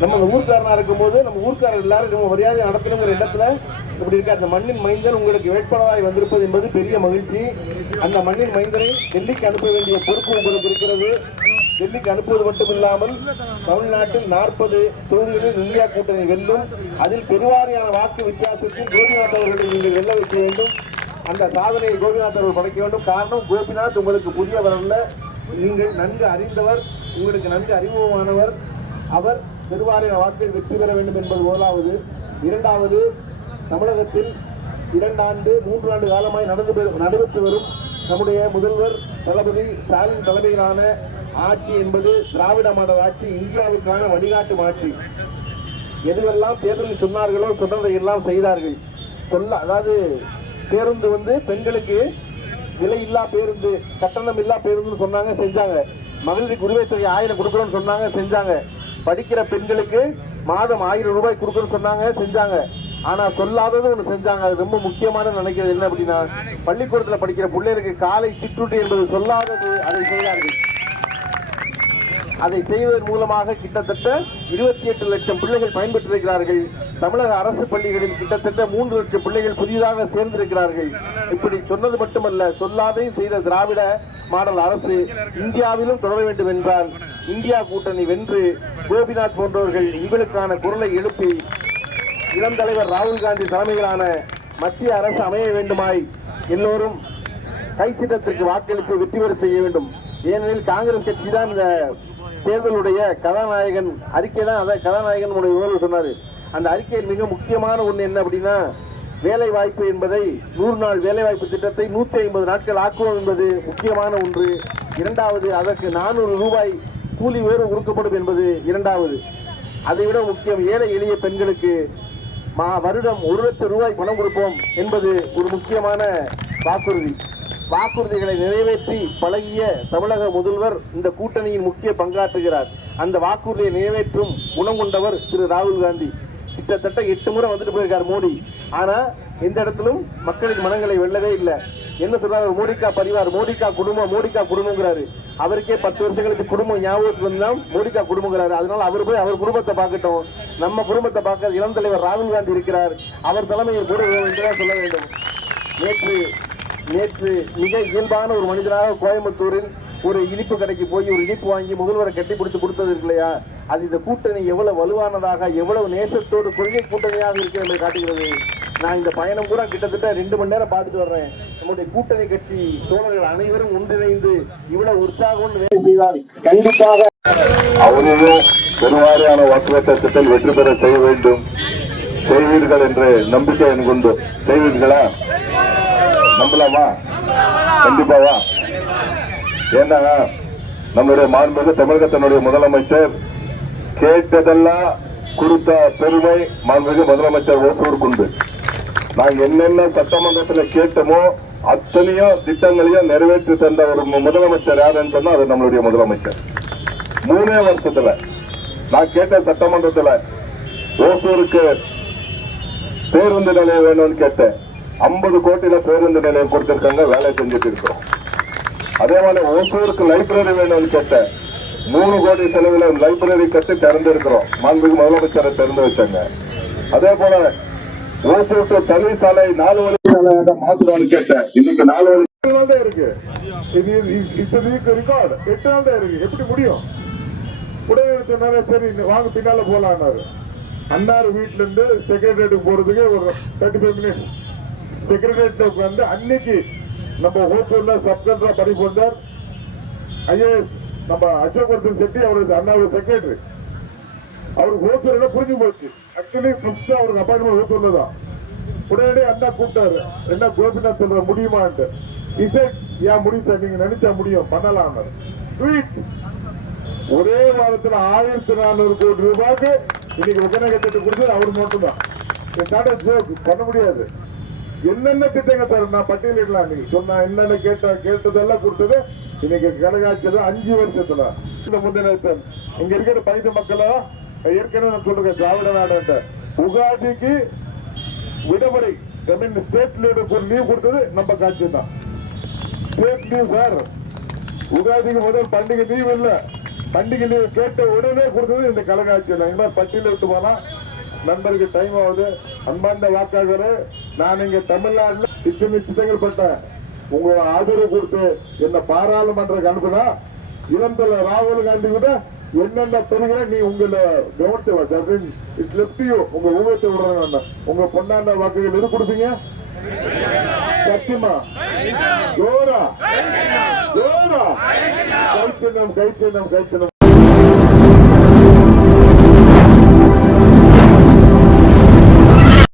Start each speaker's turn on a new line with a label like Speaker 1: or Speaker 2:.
Speaker 1: நம்ம அந்த ஊர்க்காரனா இருக்கும்போது நம்ம ஊர்க்காரர் எல்லாரும் நம்ம மரியாதை நடத்தணுங்கிற இடத்துல இப்படி இருக்க அந்த மண்ணின் மைந்தன் உங்களுக்கு வேட்பாளராய் வந்திருப்பது என்பது பெரிய மகிழ்ச்சி. அந்த மண்ணின் மைந்தரை டெல்லிக்கு அனுப்ப வேண்டிய பொறுப்பு உங்களுக்கு இருக்கிறது. டெல்லிக்கு அனுப்புவது மட்டுமில்லாமல் தமிழ்நாட்டில் நாற்பது தொகுதிகளில் இந்தியா கூட்டணி வெல்லும் அதில் பெருவாரியான வாக்கு வித்தியாசத்தில் கோபிநாத் அவர்களை நீங்கள் வெல்ல வைக்க வேண்டும். அந்த சாதனையை கோபிநாத் அவர்கள் படைக்க வேண்டும். காரணம் கோபிநாத் உங்களுக்கு புதியவர் அல்ல. நீங்கள் நன்கு அறிந்தவர் உங்களுக்கு நன்கு அறிமுகமானவர். அவர் பெருவாரியான வாக்கில் வெற்றி பெற வேண்டும் என்பது முதலாவது. இரண்டாவது தமிழகத்தில் இரண்டாண்டு மூன்று ஆண்டு காலமாய் நடந்து நடைபெற்று வரும் நம்முடைய முதல்வர் தளபதி ஸ்டாலின் தலைமையிலான ஆட்சி என்பது திராவிட மாடல் ஆட்சி இந்தியாவுக்கான வழிகாட்டு ஆட்சி. எதுவெல்லாம் தேர்தலில் சொன்னார்களோ சொன்னதை எல்லாம் செய்தார்கள். சொல்ல அதாவது பேருந்து வந்து பெண்களுக்கு விலை இல்லா பேருந்து கட்டணம் இல்லா பேருந்துன்னு சொன்னாங்க செஞ்சாங்க. மகளிருக்கு உரிமை தொகை ஆயிரம் கொடுக்கணும்னு சொன்னாங்க செஞ்சாங்க. படிக்கிற பெண்களுக்கு மாதம் ஆயிரம் ரூபாய் கொடுக்கணும்னு சொன்னாங்க செஞ்சாங்க. ஆனா சொல்லாதது ஒன்று செஞ்சாங்க. அது ரொம்ப முக்கியமான நினைக்கிறது. என்ன அப்படின்னா பள்ளிக்கூடத்தில் படிக்கிற பிள்ளைகளுக்கு காலை சிற்றுட்டு என்பது சொல்லாதது அதை செய்தார்கள். அதை செய்வதன் மூலமாக கிட்டத்தட்ட இருபத்தி எட்டு லட்சம் பிள்ளைகள் பயன்பெற்றிருக்கிறார்கள். தமிழக அரசு பள்ளிகளில் கிட்டத்தட்ட மூன்று லட்சம் பிள்ளைகள் புதிதாக சேர்ந்திருக்கிறார்கள். இப்படி சொன்னது மட்டுமல்ல சொல்லாதையும் செய்த திராவிட மாடல் அரசு இந்தியாவிலும் தொடர வேண்டும் என்றால் இந்தியா கூட்டணி வென்று கோபிநாத் போன்றவர்கள் உங்களுக்கான குரலை எழுப்பி இளம் தலைவர் ராகுல் காந்தி தலைமையிலான மத்திய அரசு அமைய வேண்டுமாய் எல்லோரும் கைச்சிட்டத்திற்கு வாக்களித்து வெற்றி பெற செய்ய வேண்டும். ஏனெனில் காங்கிரஸ் கட்சி தான் இந்த தேர்தலுடைய கதாநாயகன் அறிக்கை தான் அதான் கதாநாயகன் உடைய முதல்வர் சொன்னார். அந்த அறிக்கையில் மிக முக்கியமான ஒன்று என்ன அப்படின்னா வேலை வாய்ப்பு என்பதை நூறு நாள் வேலை வாய்ப்பு திட்டத்தை நூற்றி ஐம்பது நாட்கள் ஆக்குவோம் என்பது முக்கியமான ஒன்று. இரண்டாவது அதற்கு நானூறு ரூபாய் கூலி உயர்வு கொடுக்கப்படும் என்பது இரண்டாவது. அதை விட முக்கியம் ஏழை எளிய பெண்களுக்கு மா வருடம் ஒரு லட்சம் ரூபாய் பணம் கொடுப்போம் என்பது ஒரு முக்கியமான வாக்குறுதி. வாக்குறுதிகளை நிறைவேற்றி பழகிய தமிழக முதல்வர் இந்த கூட்டணியின் முக்கிய பங்காற்றுகிறார். அந்த வாக்குறுதியை நிறைவேற்றும் குணம் கொண்டவர் திரு ராகுல் காந்தி. கிட்டத்தட்ட எட்டு முறை வந்துட்டு போயிருக்கார் மோடி. ஆனா எந்த இடத்திலும் மக்களின் மனங்களை வெல்லவே இல்லை. என்ன சொல்றாரு? மோடிக்கா பரிவார் மோடிக்கா குடும்பம் மோடிக்கா குடும்பங்கிறாரு அவருக்கே பத்து வருஷங்களுக்கு குடும்பம் ஞாபகத்துக்கு வந்தா மோடிக்கா குடும்பங்கிறாரு. அதனால அவர் போய் அவர் குடும்பத்தை பார்க்கட்டும். நம்ம குடும்பத்தை பார்க்க இளம் தலைவர் ராகுல் காந்தி இருக்கிறார். அவர் தலைமையில் கூட சொல்ல வேண்டும். நேற்று நேற்று மிக இயல்பான ஒரு மனிதனாக கோயம்புத்தூரில் ஒரு இனிப்பு கடைக்கு போய் ஒரு இனிப்பு வாங்கி முதல்வரை கட்டி பிடிச்சு கொடுத்தது இல்லையா? அது இந்த கூட்டணி எவ்வளவு வலுவானதாக எவ்வளவு நேசத்தோடு கொள்கை கூட்டணியாக இருக்கு என்று காட்டுகிறது. நான் இந்த பயணம் கூட கிட்டத்தட்ட ரெண்டு மணி நேரம் பார்த்துட்டு வர்றேன். நம்முடைய கூட்டணி கட்சி தோழர்கள் அனைவரும் ஒன்றிணைந்து இவ்வளவு உற்சாகம் வேலை செய்தால் கண்டிப்பாக
Speaker 2: அவரையும் பெருவாரியான வாக்குவட்டத்தில் வெற்றி பெற செய்ய வேண்டும். செய்வீர்கள் என்று நம்பிக்கை எனக்கு உண்டு. செய்வீர்களா? நம்பலாமா கண்டிப்பாவா ஏன்னா நம்மளுடைய மாண்புமிகு தமிழகத்தினுடைய முதலமைச்சர் கேட்டதெல்லாம் கொடுத்த பெருமை மாண்புமிகு முதலமைச்சர் ஓசூருக்கு உண்டு நான் என்னென்ன சட்டமன்றத்தில் கேட்டோமோ அத்தனையும் திட்டங்களையும் நிறைவேற்றி தந்த ஒரு முதலமைச்சர் யாருன்னு சொன்னா அது நம்மளுடைய முதலமைச்சர். மூணே வருஷத்துல நான் கேட்ட சட்டமன்றத்தில் ஓசூருக்கு பேருந்து நிலையம் வேணும்னு கேட்டேன். ஐம்பது கோட்டில பேருந்து நிலையம் கொடுத்திருக்காங்க வேலை செஞ்சுட்டு இருக்கிறோம். அதே மாதிரி ஓசூருக்கு லைப்ரரி வேணும்னு கேட்டேன். மூணு கோடி செலவில் லைப்ரரி கட்டி திறந்து இருக்கிறோம் மாண்புமிகு முதலமைச்சரை திறந்து வச்சாங்க. அதே போல ஓசூருக்கு தனி சாலை நாலு வழி சாலையாக மாற்றணும்னு கேட்டேன். இன்னைக்கு நாலு வழி
Speaker 1: எட்டு தான் இருக்கு. இது இட்ஸ் ரெக்கார்டு எட்டு நாள் தான் இருக்கு. எப்படி முடியும்? உடனே சொன்னாரு சரி வாங்க பின்னால போலான்னாரு. அன்னார் வீட்டுல இருந்து செக்ரட்டரியேட்டுக்கு போறதுக்கு ஒரு தேர்ட்டி ஃபைவ் மினிட்ஸ் செக்ரட்டரியேட்ல வந்து அன்னைக்கு நம்ம ஓசூர்ல சப்கண்டரா பணி கொண்டார் ஐஏஎஸ் நம்ம அசோகர்தன் செட்டி அவருக்கு அண்ணாவோட செக்ரட்டரி அவருக்கு ஓசூர்ல புரிஞ்சு போச்சு. ஆக்சுவலி ஃபர்ஸ்ட் அவருக்கு அப்பாயின்மெண்ட் ஓசூர்ல தான். உடனடி அண்ணா கூப்பிட்டாரு. என்ன கோபிநாத் சொல்ற முடியுமான்ட்டு. இசட் ஏன் முடியும் சார்? நீங்க நினைச்சா முடியும். பண்ணலாம் ட்வீட் ஒரே வாரத்தில் ஆயிரத்தி நானூறு கோடி ரூபாய்க்கு இன்னைக்கு உடனகத்திட்டு கொடுத்தது அவர் மட்டும்தான். பண்ண முடியாது. என்னென்ன திட்டங்கள் சார் நான் பட்டியலிடலாம். நீங்க சொன்னா என்னென்ன கேட்ட கேட்டதெல்லாம் கொடுத்தது இன்னைக்கு கலகாட்சியது அஞ்சு வருஷத்துல. இந்த முந்தின இங்க இருக்கிற பைத்த மக்களா ஏற்கனவே நான் சொல்றேன் திராவிட நாடு உகாதிக்கு
Speaker 3: விடுமுறை. ஸ்டேட் லீடருக்கு ஒரு லீவ் கொடுத்தது நம்ம காட்சி தான். ஸ்டேட் லீவ் சார் உகாதிக்கு முதல் பண்டிகை லீவ் இல்லை. பண்டிகை லீவ் கேட்ட உடனே கொடுத்தது இந்த கலகாட்சியில் தான் இந்த பட்டியல போனா நண்பருக்கு டைம் ஆகுது. அன்பார்ந்த வாக்காளர் நான் இங்க தமிழ்நாட்டில் திட்டமி திட்டங்கள் பட்டேன் உங்களோட ஆதரவு கொடுத்து என்ன பாராளுமன்றத்துக்கு அனுப்புனா இளம்பல ராகுல் காந்தி கூட என்னென்ன பெறுகிற நீ உங்களை கவனித்து இட்ஸ் லெஃப்ட் யூ உங்க ஊகத்தை விடுறாங்க உங்க பொண்ணாண்ட வாக்குகள் எது கொடுப்பீங்க? சத்தியமா? ஜோரா? ஜோரா? கை சின்னம் கை சின்னம் கை